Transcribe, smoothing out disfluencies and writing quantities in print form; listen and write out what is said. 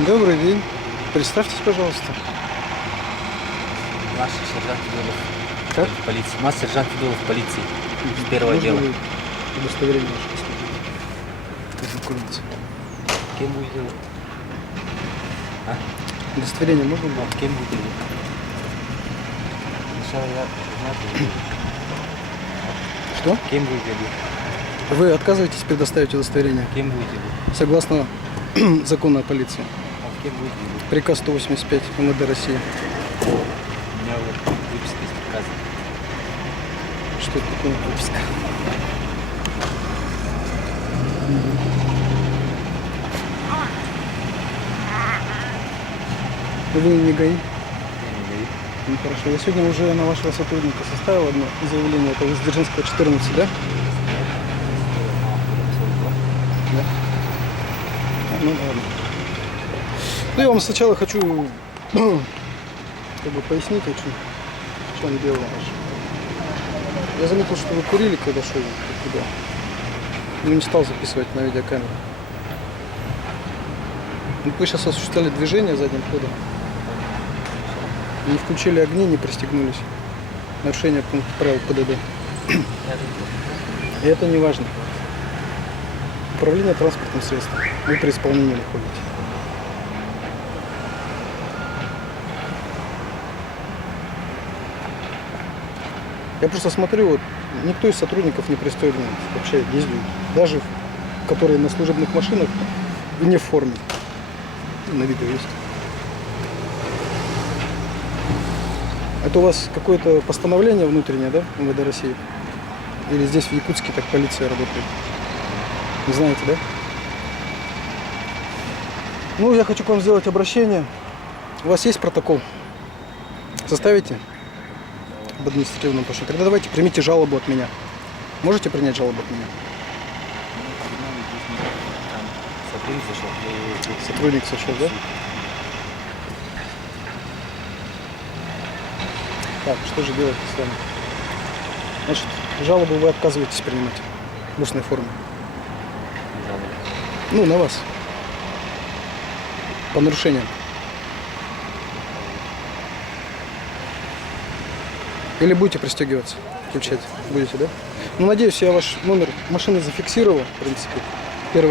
Добрый день. Представьтесь, пожалуйста. Младший сержант Федулов. Как? Полиции. Младший сержант Федулов полиции. С первого Можно отдела. ли удостоверение ваше посмотреть? Познакомиться. Кем будете вы? А? Удостоверение можно ли? Вот кем будете вы? Сначала я знаю, Что? кем будете вы? Вы отказываетесь предоставить удостоверение Кем будете вы? согласно закону о полиции. А кем будете вы? Приказ 185 МВД России. У меня вот выписка из приказа. Что это такое выписка? Вы не ГАИ? Ну хорошо. Я сегодня уже на вашего сотрудника составил одно заявление. Это из Дзержинского 14, да? Да. Ну ладно. Ну я вам сначала хочу как бы пояснить, в чем дело ваше. Я заметил, что вы курили, когда шли туда. Но не стал записывать на видеокамеру. Ну, вы сейчас осуществляли движение задним ходом. Не включили огни, не пристегнулись. Нарушение пункта правил ПДД. И это не важно. Управление транспортным средством. Вы при исполнении находитесь. Я просто смотрю, вот никто из сотрудников не пристегнут вообще ездят. Даже которые на служебных машинах и не в форме. На видео есть. Это у вас какое-то постановление внутреннее, да, МВД России? Или здесь в Якутске так полиция работает? Не знаете, да? Ну, я хочу к вам сделать обращение. У вас есть протокол? Составите? Об административном нарушении. Тогда давайте примите жалобу от меня. Можете принять жалобу от меня? Сотрудник зашел. Сотрудник сошел, да? Так, что же делать с вами? Значит, жалобу вы отказываетесь принимать в устной форме. Ну, на вас. По нарушениям. Или будете пристегиваться, включать? Будете, да? Ну, надеюсь, я ваш номер машины зафиксировал, в принципе.